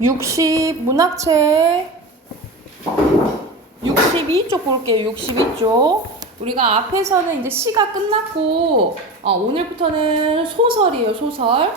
60 문학책 62쪽 볼게요. 62쪽. 우리가 앞에서는 이제 시가 끝났고 오늘부터는 소설이에요. 소설.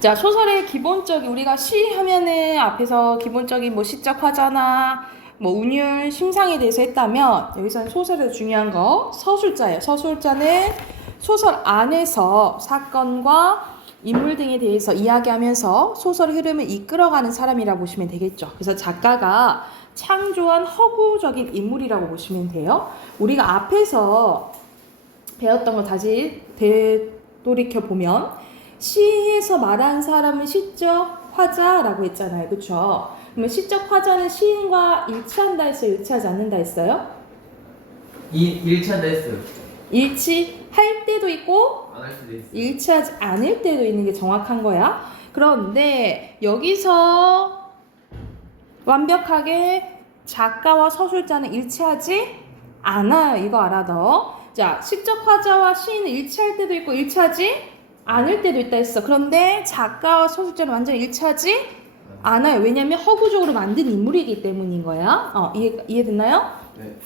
자, 소설의 기본적인 우리가 시 하면은 앞에서 기본적인 뭐 시적 화자나 뭐 운율, 심상에 대해서 했다면 여기서는 소설에서 중요한 거 서술자예요. 서술자는 소설 안에서 사건과 인물 등에 대해서 이야기하면서 소설 흐름을 이끌어가는 사람이라고 보시면 되겠죠. 그래서 작가가 창조한 허구적인 인물이라고 보시면 돼요. 우리가 앞에서 배웠던 거 다시 되돌이켜 보면 시에서 말한 사람은 시적 화자라고 했잖아요. 그렇죠? 그러면 시적 화자는 시인과 일치한다 했어요? 일치하지 않는다 했어요? 일치한다 했어요. 일치할 때도 있고 안 할 수도 있어요. 일치하지 않을 때도 있는 게 정확한 거야. 그런데 여기서 완벽하게 작가와 서술자는 일치하지 않아요. 이거 알아 너. 자, 시적 화자와 시인은 일치할 때도 있고 일치하지 않을 때도 있다 했어. 그런데 작가와 서술자는 완전히 일치하지 않아요. 왜냐면 허구적으로 만든 인물이기 때문인 거야. 이해됐나요? 네.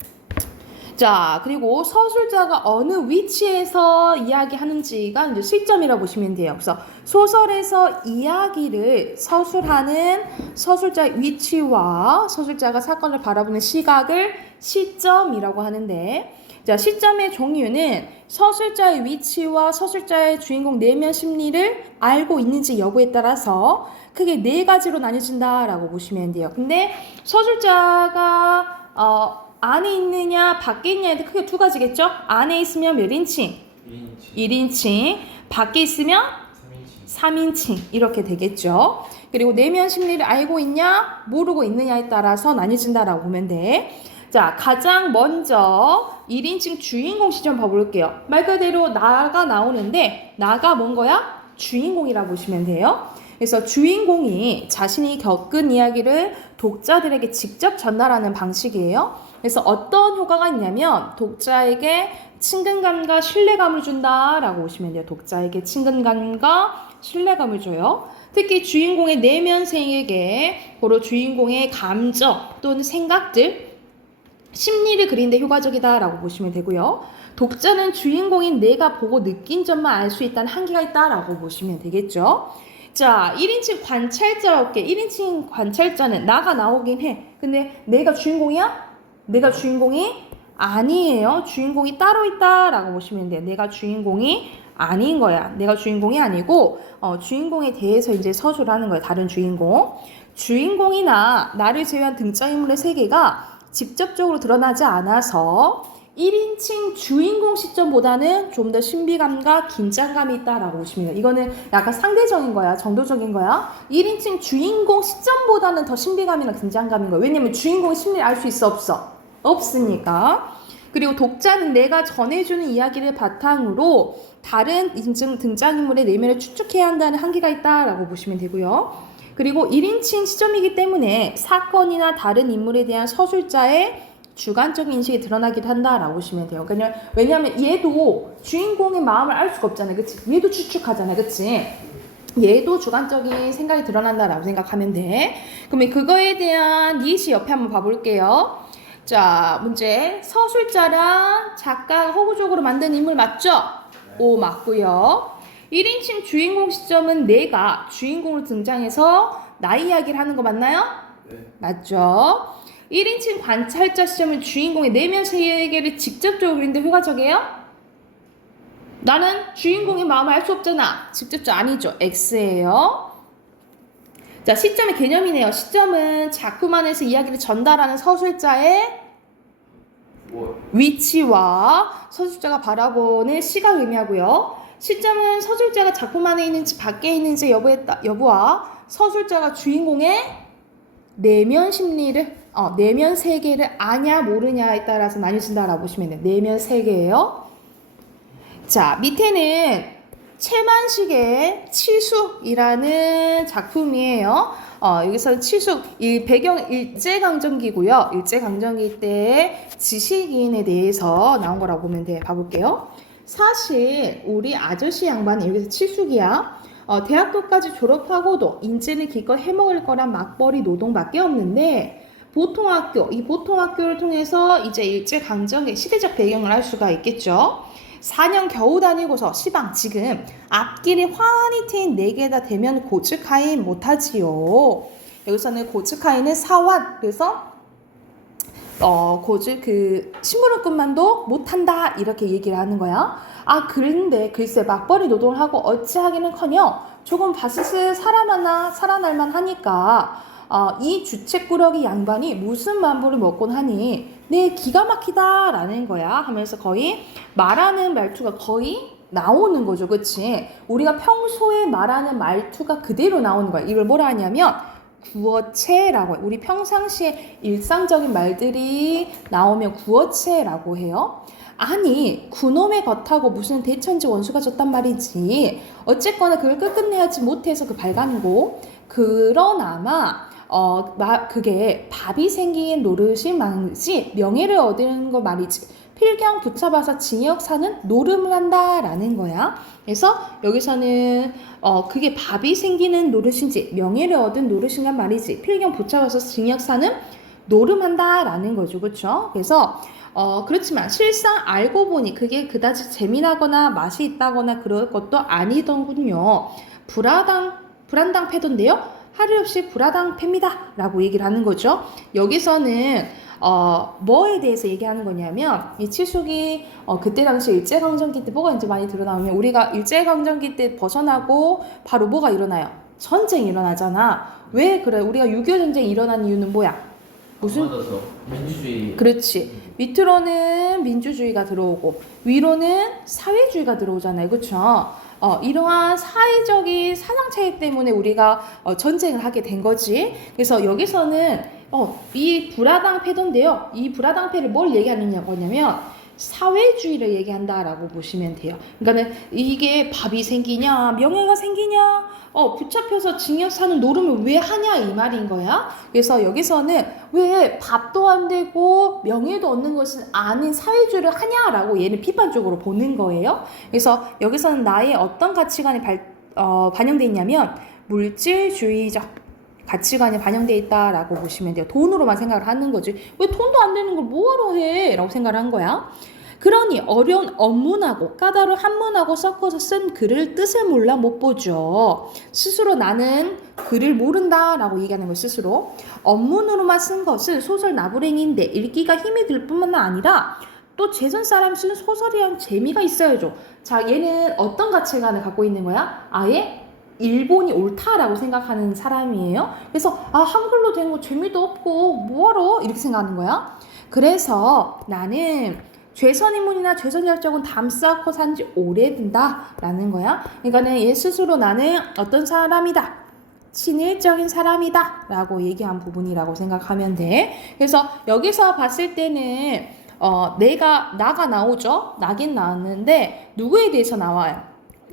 자, 그리고 서술자가 어느 위치에서 이야기하는지가 이제 시점이라고 보시면 돼요. 그래서 소설에서 이야기를 서술하는 서술자의 위치와 서술자가 사건을 바라보는 시각을 시점이라고 하는데, 자, 시점의 종류는 서술자의 위치와 서술자의 주인공 내면 심리를 알고 있는지 여부에 따라서 크게 네 가지로 나뉘어진다라고 보시면 돼요. 근데 서술자가 안에 있느냐 밖에 있냐에 크게 두 가지겠죠? 안에 있으면 몇 인칭? 1인칭. 밖에 있으면 3인칭 이렇게 되겠죠. 그리고 내면 심리를 알고 있냐 모르고 있느냐에 따라서 나뉘어진다라고 보면 돼. 자, 가장 먼저 1인칭 주인공 시점 봐볼게요. 말 그대로 나가 나오는데 나가 뭔 거야? 주인공이라고 보시면 돼요. 그래서 주인공이 자신이 겪은 이야기를 독자들에게 직접 전달하는 방식이에요. 그래서 어떤 효과가 있냐면 독자에게 친근감과 신뢰감을 준다라고 보시면 돼요. 독자에게 친근감과 신뢰감을 줘요. 특히 주인공의 내면 세계에 고로 주인공의 감정 또는 생각들, 심리를 그리는데 효과적이다라고 보시면 되고요. 독자는 주인공인 내가 보고 느낀 점만 알 수 있다는 한계가 있다라고 보시면 되겠죠. 자, 1인칭 관찰자 올게. 1인칭 관찰자는 나가 나오긴 해. 근데 내가 주인공이야? 내가 주인공이 아니에요. 주인공이 따로 있다라고 보시면 돼요. 내가 주인공이 아닌 거야. 내가 주인공이 아니고 주인공에 대해서 이제 서술하는 거예요. 다른 주인공. 주인공이나 나를 제외한 등장인물의 세계가 직접적으로 드러나지 않아서 1인칭 주인공 시점보다는 좀 더 신비감과 긴장감이 있다라고 보시면 돼요. 이거는 약간 상대적인 거야. 정도적인 거야. 1인칭 주인공 시점보다는 더 신비감이나 긴장감인 거야. 왜냐면 주인공의 심리를 알 수 있어 없어? 없으니까. 그리고 독자는 내가 전해주는 이야기를 바탕으로 다른 등장인물의 내면을 추측해야 한다는 한계가 있다라고 보시면 되고요. 그리고 1인칭 시점이기 때문에 사건이나 다른 인물에 대한 서술자의 주관적인 인식이 드러나기도 한다라고 보시면 돼요. 왜냐하면 얘도 주인공의 마음을 알 수가 없잖아요. 그치? 얘도 추측하잖아요. 그치? 얘도 주관적인 생각이 드러난다라고 생각하면 돼. 그러면 그거에 대한 예시 옆에 한번 봐볼게요. 자, 문제. 서술자랑 작가가 허구적으로 만든 인물 맞죠? 오, 맞고요. 1인칭 주인공 시점은 내가 주인공으로 등장해서 나 이야기를 하는 거 맞나요? 네. 맞죠? 1인칭 관찰자 시점은 주인공의 내면 세계를 직접적으로 그리는데 효과적이에요? 나는 주인공의 마음을 알 수 없잖아. 직접적 아니죠. X예요. 자, 시점의 개념이네요. 시점은 작품 안에서 이야기를 전달하는 서술자의 위치와 서술자가 바라보는 시각을 의미하고요. 시점은 서술자가 작품 안에 있는지 밖에 있는지 여부와 서술자가 주인공의 내면 심리를 내면 세계를 아냐 모르냐에 따라서 나뉘어진다라고 보시면 돼요. 내면 세계예요. 자, 밑에는 채만식의 치숙이라는 작품이에요. 여기서 치숙, 이 배경 일제강점기고요. 일제강점기 때 지식인에 대해서 나온 거라고 보면 돼. 봐볼게요. 사실 우리 아저씨 양반이 여기서 치숙이야. 대학교까지 졸업하고도 인제는 기껏 해먹을 거란 맞벌이 노동밖에 없는데 이 보통학교를 통해서 이제 일제강점기 시대적 배경을 알 수가 있겠죠. 4년 겨우 다니고서 시방 지금 앞길이 환히 트인 4개다 되면 고츠카인 못하지요. 여기서는 고츠카인은 사완, 그래서 심부름꾼만도 못한다 이렇게 얘기를 하는 거야. 그런데 글쎄 맞벌이 노동을 하고 어찌하기는커녕 조금 바스스 살아날만 하니까 이 주책꾸러기 양반이 무슨 만보를 먹곤 하니 네 기가 막히다 라는 거야 하면서 거의 말하는 말투가 거의 나오는 거죠. 그치? 우리가 평소에 말하는 말투가 그대로 나오는 거야. 이걸 뭐라 하냐면 구어체라고 해요. 우리 평상시에 일상적인 말들이 나오면 구어체라고 해요. 아니 그놈의 겉하고 무슨 대천지 원수가 졌단 말이지. 어쨌거나 그걸 끝끝내야지 못해서 그 발간이고 그러나마 그게 밥이 생긴 노릇이 말이지 명예를 얻는 거 말이지 필경 붙잡아서 징역 사는 노름을 한다라는 거야. 그래서 여기서는 그게 밥이 생기는 노릇인지 명예를 얻은 노릇인가 말이지 필경 붙잡아서 징역 사는 노름한다라는 거죠. 그렇죠? 그래서 그렇지만 실상 알고 보니 그게 그다지 재미나거나 맛이 있다거나 그럴 것도 아니더군요. 불안당 패던데요. 하루 없이 불안당 팹니다 라고 얘기를 하는 거죠. 여기서는 뭐에 대해서 얘기하는 거냐면 이 칠숙이 그때 당시 일제강점기 때 뭐가 이제 많이 드러나면 우리가 일제강점기 때 벗어나고 바로 뭐가 일어나요? 전쟁이 일어나잖아. 왜 그래? 우리가 6.25 전쟁이 일어난 이유는 뭐야? 무슨? 민주주의. 그렇지. 밑으로는 민주주의가 들어오고 위로는 사회주의가 들어오잖아요. 그렇죠? 이러한 사회적인 사상 차이 때문에 우리가 전쟁을 하게 된 거지. 그래서 여기서는 이 불화당 패던데요. 이 불화당 패를 뭘 얘기하느냐 거냐면 사회주의를 얘기한다라고 보시면 돼요. 그러니까는 이게 밥이 생기냐, 명예가 생기냐, 붙잡혀서 징역 사는 노름을 왜 하냐 이 말인 거야. 그래서 여기서는 왜 밥도 안 되고 명예도 얻는 것은 아닌 사회주의를 하냐라고 얘는 비판적으로 보는 거예요. 그래서 여기서는 나의 어떤 가치관이 반영돼 있냐면 물질주의적 가치관이 반영돼 있다라고 보시면 돼요. 돈으로만 생각을 하는 거지. 왜 돈도 안 되는 걸 뭐하러 해? 라고 생각을 한 거야. 그러니 어려운 언문하고 까다로운 한문하고 섞어서 쓴 글을 뜻을 몰라 못 보죠. 스스로 나는 글을 모른다 라고 얘기하는 거예요. 스스로. 언문으로만 쓴 것은 소설 나부랭이인데 읽기가 힘이 들 뿐만 아니라 또 제선 사람이 쓰는 소설이랑 재미가 있어야죠. 자, 얘는 어떤 가치관을 갖고 있는 거야? 아예 일본이 옳다라고 생각하는 사람이에요. 그래서 한글로 된 거 재미도 없고 뭐하러 이렇게 생각하는 거야. 그래서 나는 죄선인문이나 죄선열정은 담쌓고 산지 오래된다 라는 거야. 그러니까는 얘 스스로 나는 어떤 사람이다, 친일적인 사람이다 라고 얘기한 부분이라고 생각하면 돼. 그래서 여기서 봤을 때는 나가 나오죠. 나긴 나왔는데 누구에 대해서 나와요?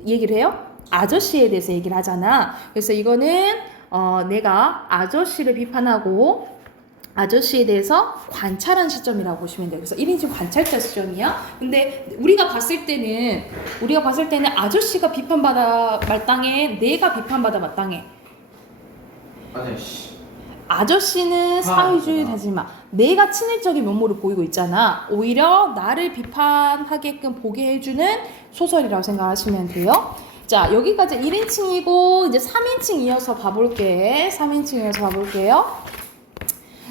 얘기를 해요? 아저씨에 대해서 얘기를 하잖아. 그래서 이거는 내가 아저씨를 비판하고 아저씨에 대해서 관찰한 시점이라고 보시면 돼요. 그래서 1인칭 관찰자 시점이야. 근데 우리가 봤을 때는 아저씨가 비판받아 마땅해, 내가 비판받아 마땅해. 아저씨는 사회주의 하지 마. 내가 친일적인 면모를 보이고 있잖아. 오히려 나를 비판하게끔 보게 해주는 소설이라고 생각하시면 돼요. 자, 여기까지 1인칭이고 이제 3인칭 이어서 봐볼게요.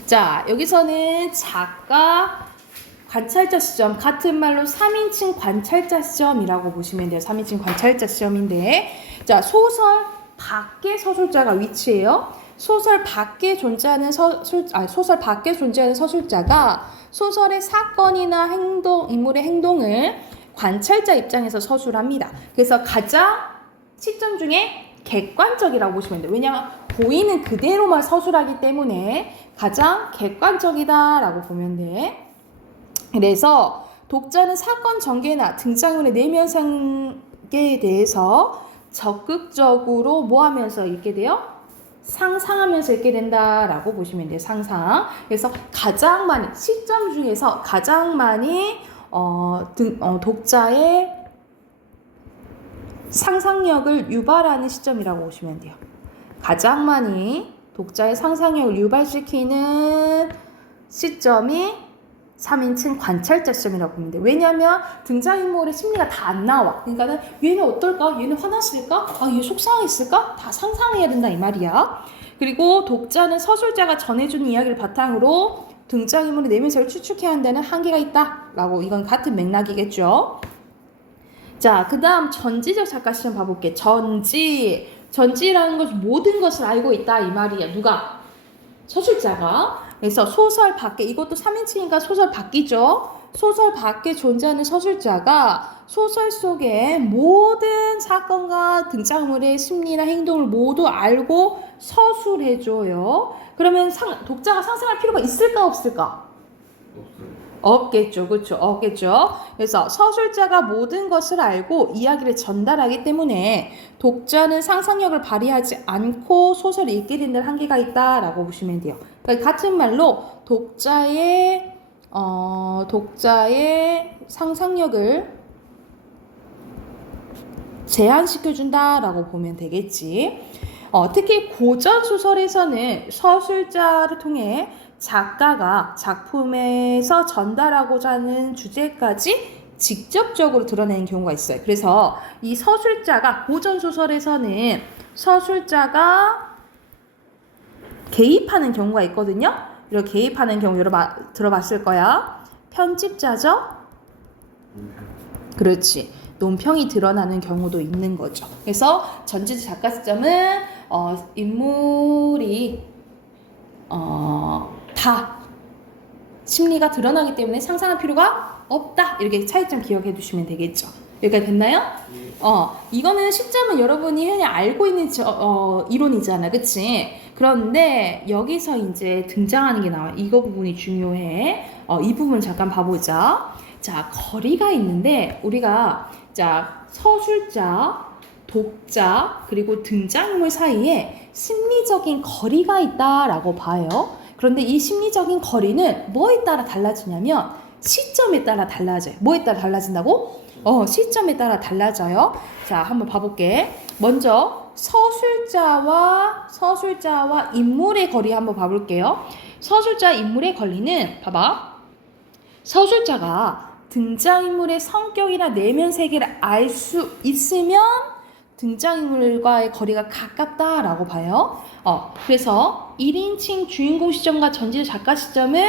자, 여기서는 작가 관찰자 시점, 같은 말로 3인칭 관찰자 시점이라고 보시면 돼요. 3인칭 관찰자 시점인데, 자, 소설 밖에 서술자가 위치해요. 소설 밖에 존재하는 서술자가 소설의 사건이나 인물의 행동을 관찰자 입장에서 서술합니다. 그래서 가장 시점 중에 객관적이라고 보시면 돼요. 왜냐하면 보이는 그대로만 서술하기 때문에 가장 객관적이다라고 보면 돼. 그래서 독자는 사건 전개나 등장인물의 내면상에 대해서 적극적으로 뭐하면서 읽게 돼요? 상상하면서 읽게 된다라고 보시면 돼요. 상상. 그래서 가장 많이 시점 중에서 가장 많이 독자의 상상력을 유발하는 시점이라고 보시면 돼요. 가장 많이 독자의 상상력을 유발시키는 시점이 3인칭 관찰자 시점이라고 보면 돼요. 왜냐하면 등장인물의 심리가 다 안 나와. 그러니까는 얘는 어떨까? 얘는 화났을까? 얘 속상했을까? 다 상상해야 된다 이 말이야. 그리고 독자는 서술자가 전해준 이야기를 바탕으로 등장인물의 내면세를 추측해야 한다는 한계가 있다라고, 이건 같은 맥락이겠죠. 자, 그 다음 전지적 작가 시점 봐볼게. 전지라는 것은 모든 것을 알고 있다 이 말이야. 누가? 서술자가. 그래서 소설 밖에, 이것도 3인칭이니까 소설 밖이죠. 소설 밖에 존재하는 서술자가 소설 속의 모든 사건과 등장인물의 심리나 행동을 모두 알고 서술해줘요. 그러면 독자가 상상할 필요가 있을까 없을까? 없겠죠. 그렇죠. 없겠죠. 그래서 서술자가 모든 것을 알고 이야기를 전달하기 때문에 독자는 상상력을 발휘하지 않고 소설을 읽게 되는 한계가 있다라고 보시면 돼요. 그러니까 같은 말로 독자의 상상력을 제한시켜준다라고 보면 되겠지. 특히 고전 소설에서는 서술자를 통해 작가가 작품에서 전달하고자 하는 주제까지 직접적으로 드러내는 경우가 있어요. 그래서 이 서술자가, 고전 소설에서는 서술자가 개입하는 경우가 있거든요. 이렇게 개입하는 경우 들어봤을 거야. 편집자죠? 그렇지. 논평이 드러나는 경우도 있는 거죠. 그래서 전지적 작가 시점은 인물이 다 심리가 드러나기 때문에 상상할 필요가 없다. 이렇게 차이점 기억해 두시면 되겠죠. 여기까지 됐나요? 이거는 시점은 여러분이 흔히 알고 있는 이론이잖아. 그치? 그런데 여기서 이제 등장하는 게 나와. 이거 부분이 중요해. 이 부분 잠깐 봐보자. 자, 거리가 있는데 우리가 서술자, 독자, 그리고 등장인물 사이에 심리적인 거리가 있다라고 봐요. 그런데 이 심리적인 거리는 뭐에 따라 달라지냐면 시점에 따라 달라져요. 뭐에 따라 달라진다고? 시점에 따라 달라져요. 자, 한번 봐볼게. 먼저 서술자와 인물의 거리 한번 봐볼게요. 서술자 인물의 거리는 봐봐. 서술자가 등장인물의 성격이나 내면 세계를 알 수 있으면 등장인물과의 거리가 가깝다라고 봐요. 그래서 1인칭 주인공 시점과 전지적 작가 시점은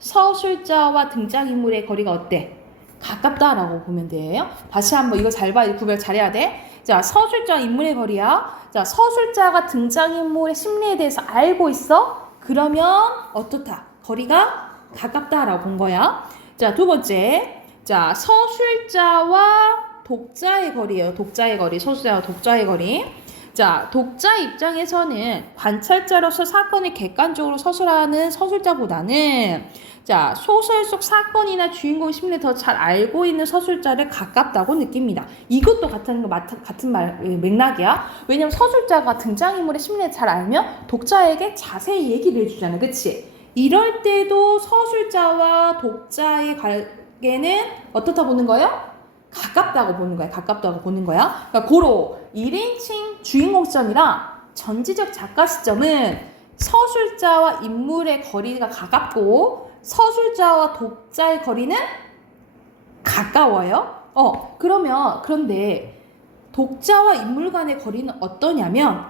서술자와 등장인물의 거리가 어때? 가깝다라고 보면 돼요. 다시 한번 이거 잘 봐. 구별 잘해야 돼. 자, 서술자와 인물의 거리야. 자, 서술자가 등장인물의 심리에 대해서 알고 있어? 그러면 어떻다? 거리가 가깝다라고 본 거야. 자, 두 번째. 자, 서술자와 독자의 거리예요. 독자의 거리. 서술자와 독자의 거리. 자, 독자 입장에서는 관찰자로서 사건을 객관적으로 서술하는 서술자보다는 자, 소설 속 사건이나 주인공 심리를 더 잘 알고 있는 서술자를 가깝다고 느낍니다. 이것도 같은 맥락이야. 왜냐면 서술자가 등장인물의 심리를 잘 알면 독자에게 자세히 얘기를 해주잖아. 그치? 이럴 때도 서술자와 독자의 관계는 어떻다 보는 거예요? 가깝다고 보는 거야. 가깝다고 보는 거야. 그러니까 고로 1인칭 주인공 시점이랑 전지적 작가 시점은 서술자와 인물의 거리가 가깝고 서술자와 독자의 거리는 가까워요. 그런데 독자와 인물 간의 거리는 어떠냐면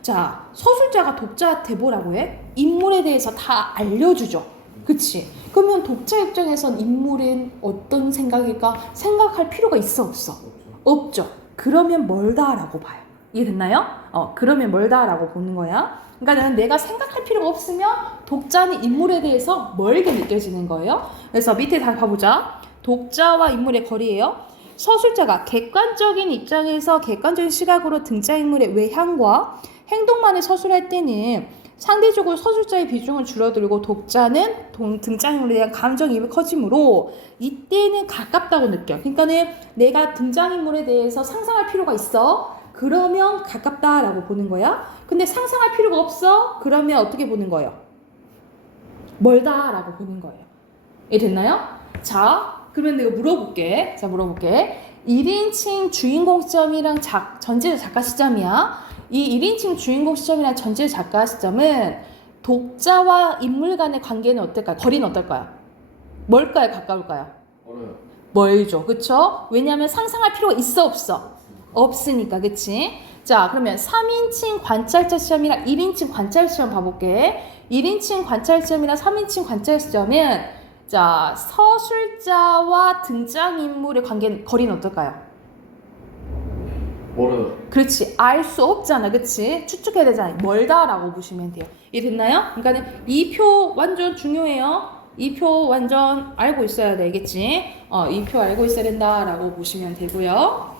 자, 서술자가 독자한테 뭐라고 해? 인물에 대해서 다 알려주죠. 그치? 그러면 독자 입장에선 인물은 어떤 생각일까? 생각할 필요가 있어 없어? 없죠. 그러면 멀다라고 봐요. 이해됐나요? 그러면 멀다라고 보는 거야. 그러니까 내가 생각할 필요가 없으면 독자는 인물에 대해서 멀게 느껴지는 거예요. 그래서 밑에 다 봐보자. 독자와 인물의 거리예요. 서술자가 객관적인 입장에서 객관적인 시각으로 등장인물의 외향과 행동만을 서술할 때는 상대적으로 서술자의 비중은 줄어들고 독자는 등장인물에 대한 감정이입이 커지므로 이때는 가깝다고 느껴. 그러니까는 내가 등장인물에 대해서 상상할 필요가 있어. 그러면 가깝다라고 보는 거야. 근데 상상할 필요가 없어. 그러면 어떻게 보는 거예요? 멀다라고 보는 거예요. 이해 됐나요? 자, 그러면 내가 물어볼게. 1인칭 주인공 시점이랑 전체 작가 시점이야. 이 1인칭 주인공 시점이랑 전체 작가 시점은 독자와 인물 간의 관계는 어떨까요? 거리는 어떨까요? 뭘까요? 가까울까요? 어려요. 멀죠. 그쵸? 왜냐하면 상상할 필요가 있어 없어? 없으니까. 그치? 자, 그러면 3인칭 관찰자 시점이랑 1인칭 관찰 시점 봐볼게. 1인칭 관찰 시점이랑 3인칭 관찰 시점은 자, 서술자와 등장인물의 관계는 거리는 어떨까요? 멀어요. 그렇지. 알 수 없잖아. 그치? 추측해야 되잖아. 멀다라고 보시면 돼요. 이해됐나요? 그러니까 이 표 완전 중요해요. 이 표 완전 알고 있어야 되겠지? 이 표 알고 있어야 된다라고 보시면 되고요.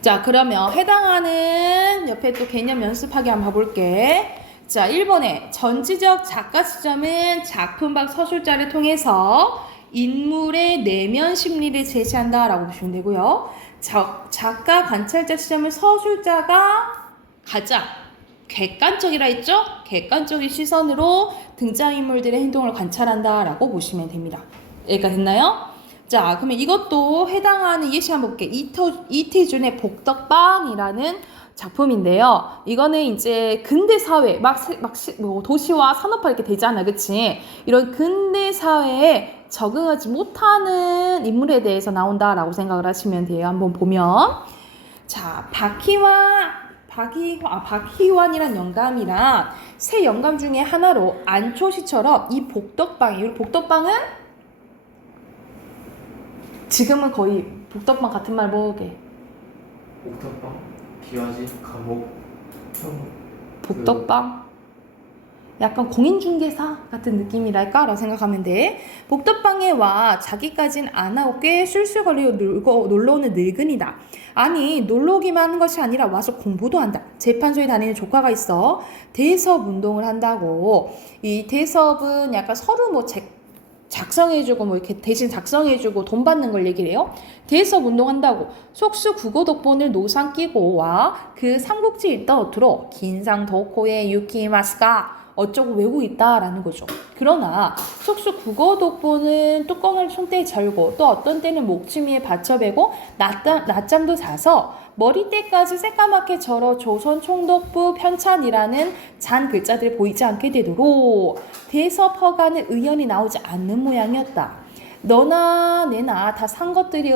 자, 그러면 해당하는 옆에 또 개념 연습하기 한번 봐볼게. 자, 1번에 전지적 작가 시점은 작품 밖 서술자를 통해서 인물의 내면 심리를 제시한다라고 보시면 되고요. 작가 관찰자 시점은 서술자가 가장 객관적이라 했죠? 객관적인 시선으로 등장인물들의 행동을 관찰한다라고 보시면 됩니다. 여기까지 됐나요? 자, 그러면 이것도 해당하는 예시 한번 볼게요. 이태준의 복덕방이라는 작품인데요. 이거는 이제 근대 사회, 뭐 도시화 산업화 이렇게 되잖아, 그치? 이런 근대 사회에 적응하지 못하는 인물에 대해서 나온다라고 생각을 하시면 돼요. 한번 보면. 자, 박희환이란 영감이랑 세 영감 중에 하나로 안초시처럼 이 복덕방은 지금은 거의 복덕방 같은 말 뭐게? 옥탑방, 비화지, 감옥, 형. 복덕방? 약간 공인중개사 같은 느낌이랄까? 라고 생각하면 돼. 복덕방에 와 자기까진 안 하고 꽤 술술거리고 놀러오는 늙은이다. 아니 놀러오기만 하는 것이 아니라 와서 공부도 한다. 재판소에 다니는 조카가 있어. 대섭 운동을 한다고. 이 대섭은 약간 서로 뭐 작성해주고 뭐 이렇게 대신 작성해주고 돈 받는 걸 얘기를 해요. 대섭 운동한다고 속수 국어 독본을 노상 끼고 와 그 삼국지 읽다 어투로 긴상 도코의 유키마스가 어쩌고 외우고 있다라는 거죠. 그러나 속수 국어 독본은 뚜껑을 손대에 절고 또 어떤 때는 목주미에 받쳐배고 낮잠도 자서 머리때까지 새까맣게 절어 조선 총독부 편찬이라는 잔 글자들이 보이지 않게 되도록 대섭 허가는 의연히 나오지 않는 모양이었다. 너나 내나 다 산 것들이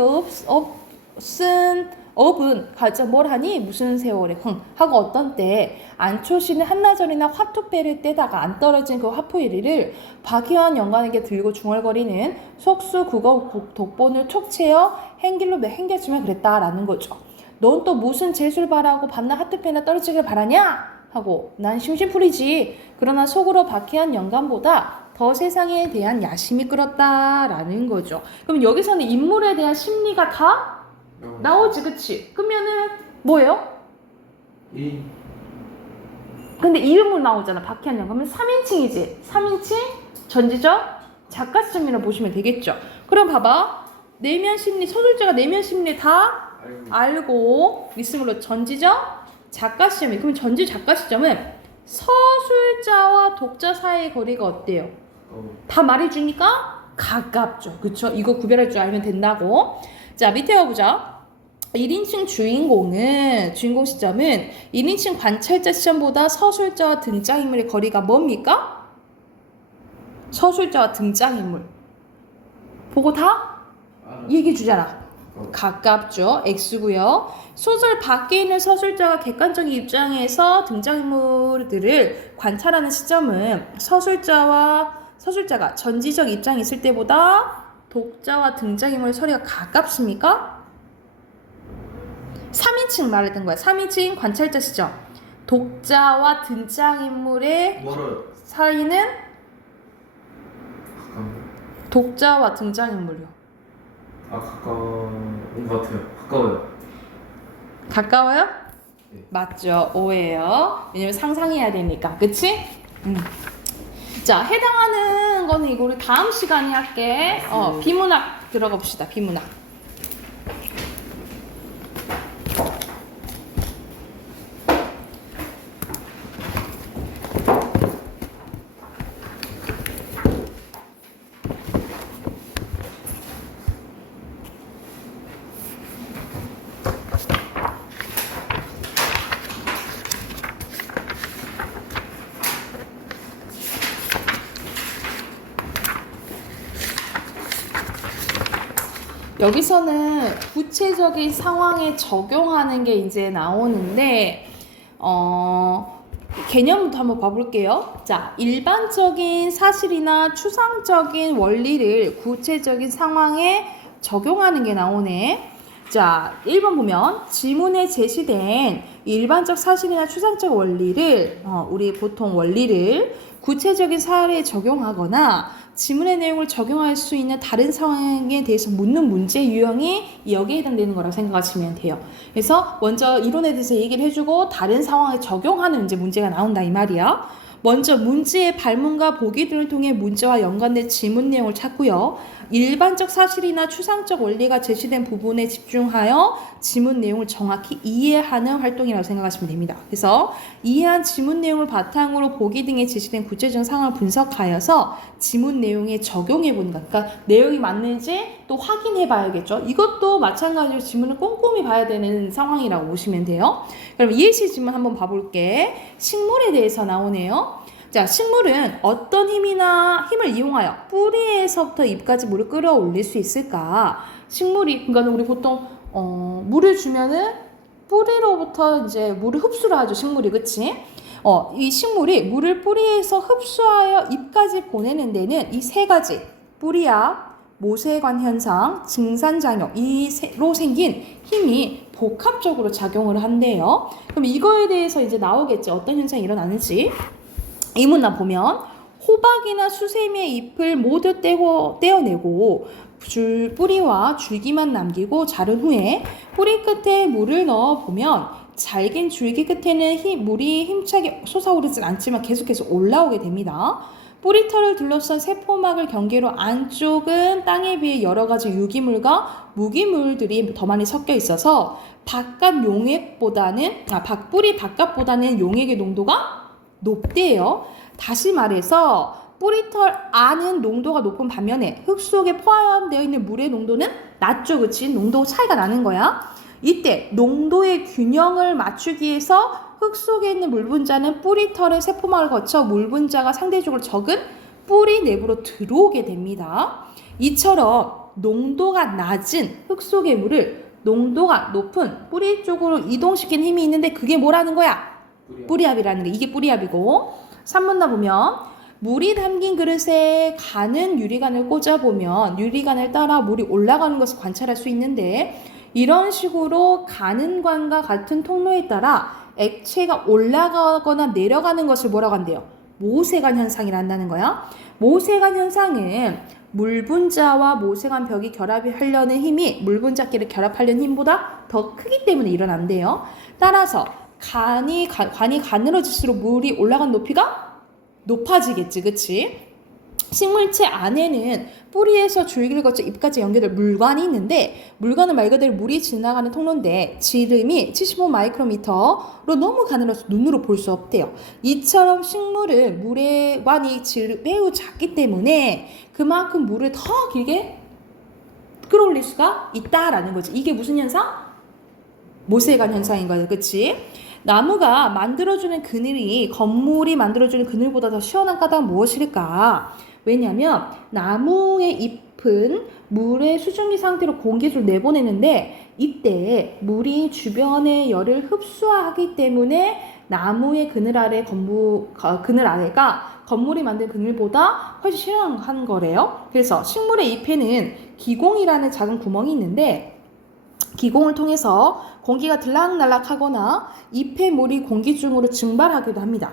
없은 업은 가져 뭘 하니 무슨 세월에 하고 어떤 때 안초시는 한나절이나 화투배를 떼다가 안 떨어진 그 화포일이를 박희환 영감에게 들고 중얼거리는 속수 국어 독본을 촉 채어 행길로 행겨주면 그랬다라는 거죠. 넌 또 무슨 재수를 바라고 밤낮 하트페나 떨어지길 바라냐? 하고 난 심심풀이지. 그러나 속으로 박희환 영감보다 더 세상에 대한 야심이 끌었다라는 거죠. 그럼 여기서는 인물에 대한 심리가 다 나오지, 그치? 그러면은 뭐예요? 근데 이름으로 나오잖아, 박희환 영감. 그러면 3인칭이지? 3인칭 전지적 작가 시점이라고 보시면 되겠죠. 그럼 봐봐. 내면 심리, 서술자가 내면 심리 다 알고 있으므로 전지적 작가 시점이. 그럼 전지 작가 시점은 서술자와 독자 사이의 거리가 어때요? 다 말해주니까 가깝죠. 그쵸? 이거 구별할 줄 알면 된다고. 자, 밑에 가보자. 1인칭 주인공 시점은 1인칭 관찰자 시점보다 서술자와 등장인물의 거리가 뭡니까? 서술자와 등장인물 보고 다 얘기해 주잖아. 가깝죠. X고요. 소설 밖에 있는 서술자가 객관적인 입장에서 등장인물들을 관찰하는 시점은 서술자가 전지적 입장에 있을 때보다 독자와 등장인물의 거리가 가깝습니까? 3인칭 말했던 거야. 3인칭 관찰자 시점. 독자와 등장인물의 사이는 독자와 등장인물이요. 가까운 것 같아요. 가까워요. 가까워요? 네. 맞죠. O예요. 왜냐면 상상해야 되니까. 그치? 자, 해당하는 거는 이거 우리 다음 시간에 할게. 비문학 들어가 봅시다. 비문학. 여기서는 구체적인 상황에 적용하는 게 이제 나오는데, 개념부터 한번 봐볼게요. 자, 일반적인 사실이나 추상적인 원리를 구체적인 상황에 적용하는 게 나오네. 자, 1번 보면 지문에 제시된 일반적 사실이나 추상적 원리를 우리 보통 원리를 구체적인 사례에 적용하거나 지문의 내용을 적용할 수 있는 다른 상황에 대해서 묻는 문제 유형이 여기에 해당되는 거라고 생각하시면 돼요. 그래서 먼저 이론에 대해서 얘기를 해주고 다른 상황에 적용하는 이제 문제가 나온다 이 말이야. 먼저 문제의 발문과 보기 등을 통해 문제와 연관된 지문 내용을 찾고요. 일반적 사실이나 추상적 원리가 제시된 부분에 집중하여 지문 내용을 정확히 이해하는 활동이라고 생각하시면 됩니다. 그래서 이해한 지문 내용을 바탕으로 보기 등에 제시된 구체적 상황을 분석하여서 지문 내용에 적용해보는 것. 그러니까 내용이 맞는지 또 확인해봐야겠죠. 이것도 마찬가지로 지문을 꼼꼼히 봐야 되는 상황이라고 보시면 돼요. 그럼 예시 지문 한번 봐볼게. 식물에 대해서 나오네요. 자, 식물은 어떤 힘을 이용하여 뿌리에서부터 잎까지 물을 끌어올릴 수 있을까? 식물이, 그러니까 우리 보통 물을 주면은 뿌리로부터 이제 물을 흡수를 하죠, 식물이, 그치? 이 식물이 물을 뿌리에서 흡수하여 잎까지 보내는 데는 이 세 가지, 뿌리압, 모세관 현상, 증산작용, 이로 생긴 힘이 복합적으로 작용을 한대요. 그럼 이거에 대해서 이제 나오겠지, 어떤 현상이 일어나는지. 이 문단 보면 호박이나 수세미의 잎을 모두 떼어내고 뿌리와 줄기만 남기고 자른 후에 뿌리 끝에 물을 넣어 보면 잘긴 줄기 끝에는 물이 힘차게 솟아오르진 않지만 계속해서 올라오게 됩니다. 뿌리털을 둘러싼 세포막을 경계로 안쪽은 땅에 비해 여러 가지 유기물과 무기물들이 더 많이 섞여 있어서 뿌리 바깥보다는 용액의 농도가 높대요. 다시 말해서 뿌리털 안은 농도가 높은 반면에 흙 속에 포함되어 있는 물의 농도는 낮죠. 그치? 농도 차이가 나는 거야. 이때 농도의 균형을 맞추기 위해서 흙 속에 있는 물 분자는 뿌리털의 세포막을 거쳐 물 분자가 상대적으로 적은 뿌리 내부로 들어오게 됩니다. 이처럼 농도가 낮은 흙 속의 물을 농도가 높은 뿌리 쪽으로 이동시키는 힘이 있는데 그게 뭐라는 거야? 뿌리압이라는 게, 이게 뿌리압이고. 3문단 보면 물이 담긴 그릇에 가는 유리관을 꽂아보면 유리관을 따라 물이 올라가는 것을 관찰할 수 있는데, 이런 식으로 가는 관과 같은 통로에 따라 액체가 올라가거나 내려가는 것을 뭐라고 한대요? 모세관 현상이라 한다는 거야. 모세관 현상은 물 분자와 모세관 벽이 결합하려는 힘이 물 분자끼리 결합하려는 힘보다 더 크기 때문에 일어난대요. 따라서 관이 가늘어질수록 물이 올라간 높이가 높아지겠지, 그치? 식물체 안에는 뿌리에서 줄기를 거쳐 잎까지 연결될 물관이 있는데, 물관은 말 그대로 물이 지나가는 통로인데 지름이 75 마이크로미터로 너무 가늘어서 눈으로 볼 수 없대요. 이처럼 식물은 물의 관이 매우 작기 때문에 그만큼 물을 더 길게 끌어올릴 수가 있다라는 거지. 이게 무슨 현상? 모세관 현상인 거야, 그치? 나무가 만들어주는 그늘이 건물이 만들어주는 그늘보다 더 시원한 까닭은 무엇일까? 왜냐면 나무의 잎은 물의 수증기 상태로 공기를 내보내는데 이때 물이 주변의 열을 흡수하기 때문에 나무의 그늘 아래가 건물이 만든 그늘보다 훨씬 시원한 거래요. 그래서 식물의 잎에는 기공이라는 작은 구멍이 있는데, 기공을 통해서 공기가 들락날락하거나 잎의 물이 공기 중으로 증발하기도 합니다.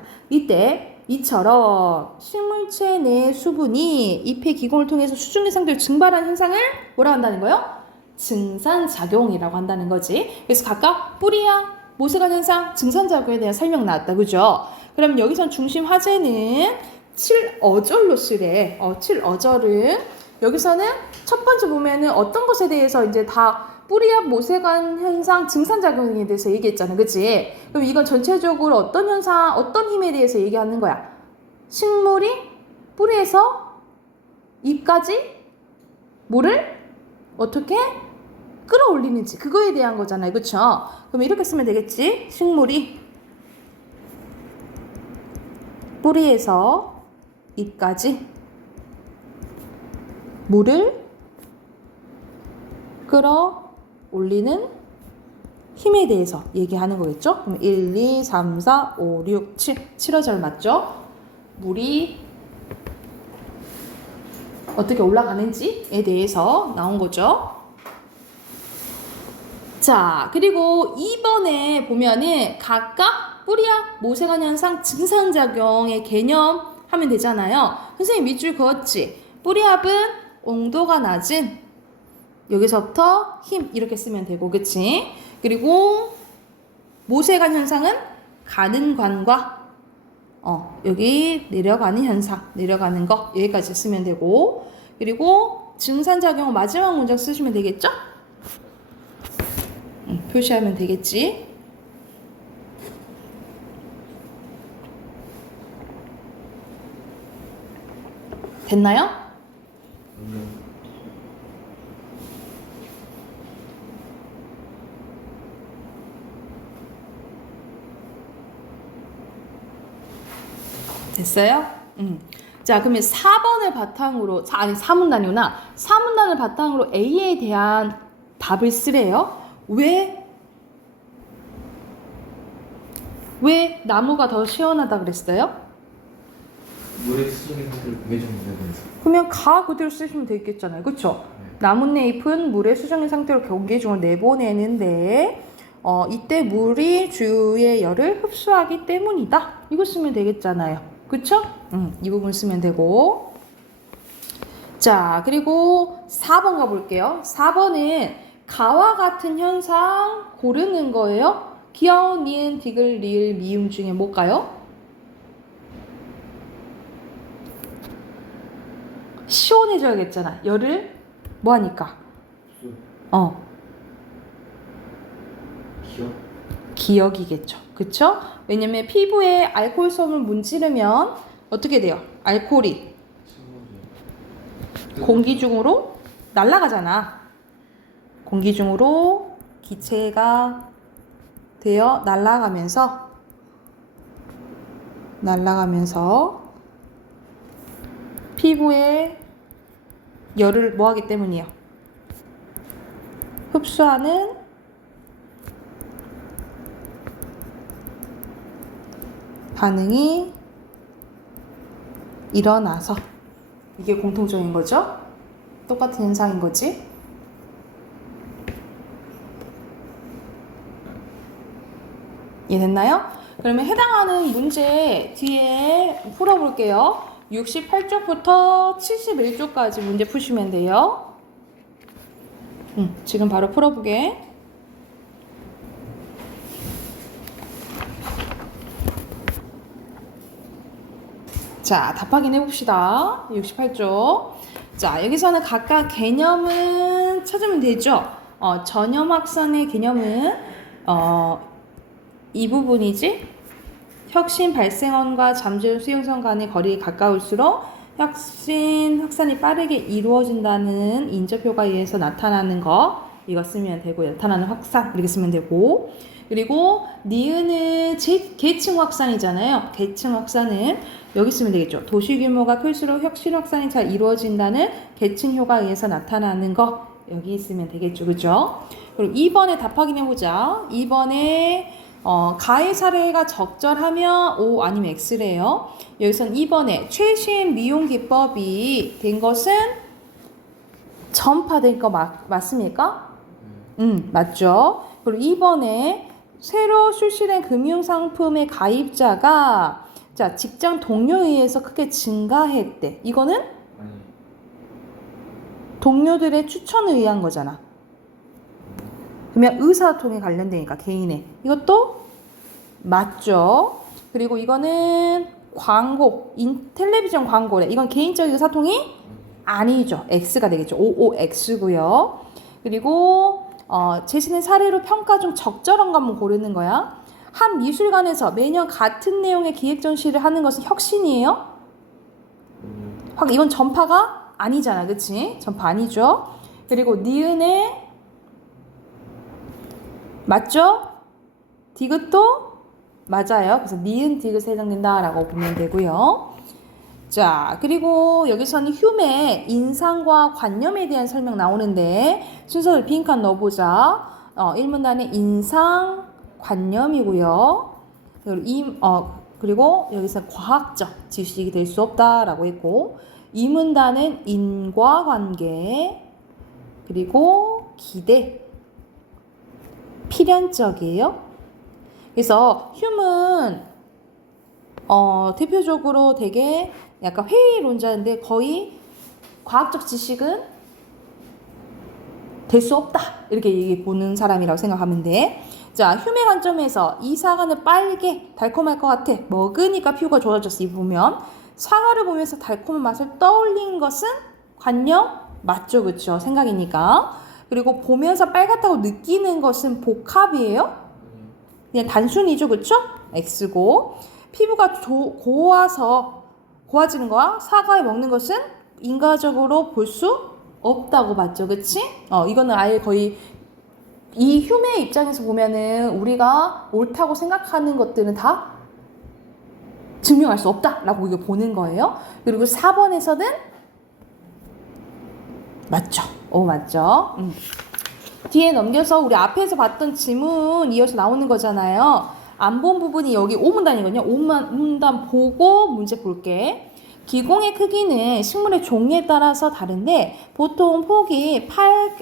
이처럼 식물체 내 수분이 잎의 기공을 통해서 수증기 상태로 증발하는 현상을 뭐라 한다는 거예요? 증산작용이라고 한다는 거지. 그래서 각각 뿌리야, 모세관 현상, 증산작용에 대한 설명 나왔다. 그죠? 그럼 여기선 중심 화제는 7어절로 쓰래. 7어절은 여기서는 첫 번째 보면은 어떤 것에 대해서 이제 다 뿌리압, 모세관 현상, 증산작용에 대해서 얘기했잖아. 그치? 그럼 이건 전체적으로 어떤 현상, 어떤 힘에 대해서 얘기하는 거야? 식물이 뿌리에서 잎까지 물을 어떻게 끌어올리는지, 그거에 대한 거잖아요. 그쵸? 그럼 이렇게 쓰면 되겠지? 식물이 뿌리에서 잎까지 물을 끌어올리는 힘에 대해서 얘기하는 거겠죠? 그럼 1, 2, 3, 4, 5, 6, 7. 7어절 맞죠? 물이 어떻게 올라가는지에 대해서 나온 거죠. 자, 그리고 2번에 보면은 각각 뿌리압, 모세관 현상, 증산작용의 개념 하면 되잖아요. 선생님 밑줄 그었지? 뿌리압은 온도가 낮은, 여기서부터 힘 이렇게 쓰면 되고, 그치? 그리고 모세관 현상은 가는 관과 여기 내려가는 현상, 내려가는 거 여기까지 쓰면 되고, 그리고 증산작용은 마지막 문장 쓰시면 되겠죠? 표시하면 되겠지. 됐나요? 됐어요? 자, 그러면 4번을 바탕으로, 아니 4문단이구나. 4문단을 바탕으로 A에 대한 답을 쓰래요. 왜 나무가 더 시원하다 그랬어요? 물의 수증기 상태를 매정되면서. 그러면 가 그대로 쓰시면 되겠잖아요. 그쵸? 나뭇잎은 물의 수정인 상태로 공기 중을 내보내는데 이때 물이 주위의 열을 흡수하기 때문이다. 이거 쓰면 되겠잖아요. 그쵸? 이 부분 쓰면 되고. 자, 그리고 4번 가볼게요. 4번은 가와 같은 현상 고르는 거예요. 기어운, 니은, 디귿, 리을, 미음 중에 뭘까요? 시원해져야겠잖아. 열을 뭐 하니까? 기억? 기억이겠죠. 그쵸? 왜냐면 피부에 알코올솜을 문지르면 어떻게 돼요? 알코올이 공기 중으로 날아가잖아. 공기 중으로 기체가 되어 날아가면서 피부에 열을 뭐 하기 때문이에요? 흡수하는 반응이 일어나서 이게 공통적인 거죠? 똑같은 현상인 거지? 이해됐나요? 그러면 해당하는 문제 뒤에 풀어볼게요. 68쪽부터 71쪽까지 문제 푸시면 돼요. 지금 바로 풀어보게. 자, 답 확인해 봅시다. 68쪽. 자, 여기서는 각각 개념은 찾으면 되죠. 전염 확산의 개념은 이 부분이지. 혁신 발생원과 잠재운 수용성 간의 거리가 가까울수록 확산이 빠르게 이루어진다는 인접효과에 의해서 나타나는 거, 이거 쓰면 되고, 나타나는 확산 이렇게 쓰면 되고, 그리고 니은은 계층 확산이잖아요. 계층 확산은 여기 쓰면 되겠죠. 도시 규모가 클수록 혁신 확산이 잘 이루어진다는 계층 효과에 의해서 나타나는 거, 여기 있으면 되겠죠. 그죠? 그리고 2번에 답 확인해보자. 2번에 가해 사례가 적절하면 O 아니면 X래요. 여기서는 2번에 최신 미용 기법이 된 것은 전파된 거 맞습니까? 맞죠. 그리고 2번에 새로 출시된 금융상품의 가입자가 자, 직장 동료에 의해서 크게 증가했대. 이거는 아니. 동료들의 추천에 의한 거잖아. 그러면 의사소통에 관련되니까 개인의. 이것도 맞죠. 그리고 이거는 광고, 텔레비전 광고래. 이건 개인적 의사통이 아니죠. X가 되겠죠. OOX고요. 그리고 제시된 사례로 평가 중 적절한 거 한번 고르는 거야. 한 미술관에서 매년 같은 내용의 기획 전시를 하는 것은 혁신이에요? 이건 전파가 아니잖아. 그치? 전파 아니죠. 그리고 니은의 맞죠? 디귿도 맞아요. 그래서 니은 디귿에 해당된다라고 보면 되고요. 자, 그리고 여기서는 휴메 인상과 관념에 대한 설명 나오는데 순서를 빈칸 넣어보자. 1문단에 인상, 관념이고요. 그리고 여기서 과학적 지식이 될 수 없다라고 했고 2문단은 인과관계, 그리고 기대, 필연적이에요. 그래서 휴은 대표적으로 되게 약간 회의론자인데 거의 과학적 지식은 될 수 없다 이렇게 보는 사람이라고 생각하면 돼. 자, 휴메 관점에서 이 사과는 빨개 달콤할 것 같아 먹으니까 피부가 좋아졌어. 이 보면 사과를 보면서 달콤한 맛을 떠올리는 것은 관념 맞죠, 그쵸? 생각이니까. 그리고 보면서 빨갛다고 느끼는 것은 복합이에요. 그냥 단순이죠, 그쵸? X고 피부가 고와지는 거와 사과에 먹는 것은 인과적으로 볼 수 없다고 봤죠, 그치? 이거는 아예 거의 이 휴메의 입장에서 보면은 우리가 옳다고 생각하는 것들은 다 증명할 수 없다라고 이거 보는 거예요. 그리고 4번에서는 맞죠? 맞죠? 뒤에 넘겨서 우리 앞에서 봤던 지문 이어서 나오는 거잖아요. 안 본 부분이 여기 5문단이거든요. 5문단 보고 문제 볼게. 기공의 크기는 식물의 종류에 따라서 다른데 보통 폭이 8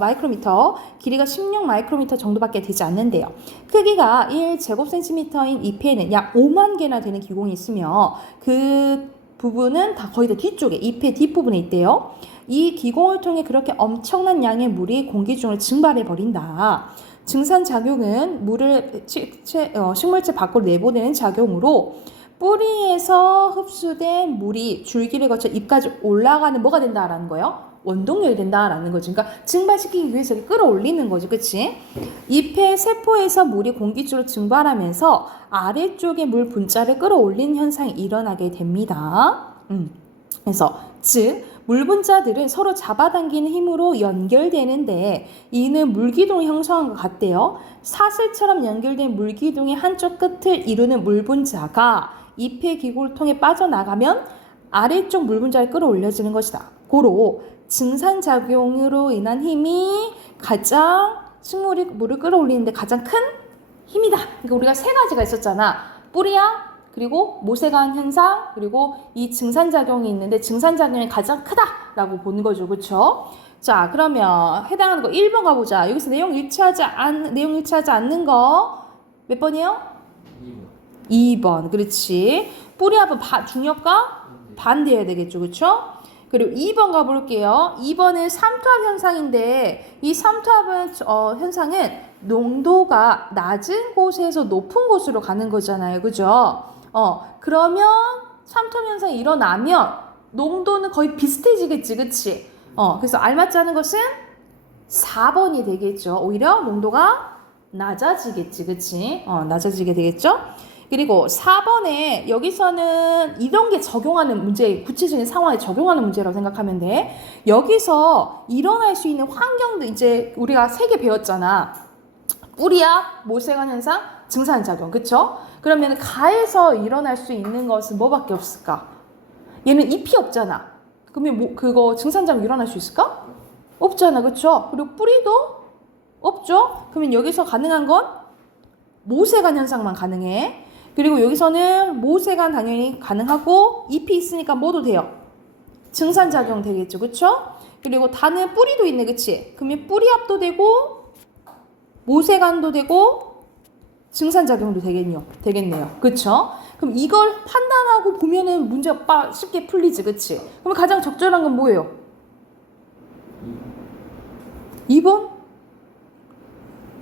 마이크로미터, 길이가 16 마이크로미터 정도밖에 되지 않는데요. 크기가 1제곱센티미터인 잎에는 약 5만 개나 되는 기공이 있으며 그 부분은 다 거의 다 뒤쪽에 잎의 뒷부분에 있대요. 이 기공을 통해 그렇게 엄청난 양의 물이 공기 중을 증발해 버린다. 증산작용은 물을 식물체 밖으로 내보내는 작용으로 뿌리에서 흡수된 물이 줄기를 거쳐 잎까지 올라가는 뭐가 된다라는 거예요? 원동력이 된다라는 거지. 그러니까 증발시키기 위해서 끌어올리는 거지, 그치? 잎의 세포에서 물이 공기중으로 증발하면서 아래쪽에 물 분자를 끌어올리는 현상이 일어나게 됩니다. 그래서 즉 물 분자들은 서로 잡아당기는 힘으로 연결되는데 이는 물기둥을 형성한 것 같대요. 사슬처럼 연결된 물기둥의 한쪽 끝을 이루는 물 분자가 잎의 기구를 통해 빠져나가면 아래쪽 물 분자를 끌어올려지는 것이다. 고로 증산작용으로 인한 힘이 가장 식물이 물을 끌어올리는데 가장 큰 힘이다. 그러니까 우리가 세 가지가 있었잖아. 뿌리야, 그리고 모세관 현상, 그리고 이 증산작용이 있는데 증산작용이 가장 크다라고 보는 거죠. 그렇죠? 자, 그러면 해당하는 거 1번 가보자. 여기서 내용 일치하지 않는 거 몇 번이에요? 2번. 그렇지. 뿌리합은 중력과 반대해야 되겠죠. 그렇죠? 그리고 2번 가볼게요. 2번은 삼투압 현상인데 이 삼투압 현상은 농도가 낮은 곳에서 높은 곳으로 가는 거잖아요. 그죠? 그러면 삼투압 현상이 일어나면 농도는 거의 비슷해지겠지. 그치? 그래서 알맞지 않은 것은 4번이 되겠죠. 오히려 농도가 낮아지겠지. 그치? 낮아지게 되겠죠? 그리고 4번에 여기서는 이런 게 적용하는 문제, 구체적인 상황에 적용하는 문제라고 생각하면 돼. 여기서 일어날 수 있는 환경도 이제 우리가 3개 배웠잖아. 뿌리압, 모세관 현상, 증산작용. 그쵸? 그러면 가에서 일어날 수 있는 것은 뭐밖에 없을까? 얘는 잎이 없잖아. 그러면 그거 증산작용 일어날 수 있을까? 없잖아. 그쵸? 그리고 뿌리도 없죠? 그러면 여기서 가능한 건 모세관 현상만 가능해. 그리고 여기서는 모세관 당연히 가능하고 잎이 있으니까 뭐도 돼요? 증산작용 되겠죠. 그쵸? 그리고 다는 뿌리도 있네. 그치? 그러면 뿌리압도 되고 모세관도 되고 증산작용도 되겠네요. 그쵸? 그럼 이걸 판단하고 보면은 문제가 쉽게 풀리지. 그치? 그럼 가장 적절한 건 뭐예요? 2번?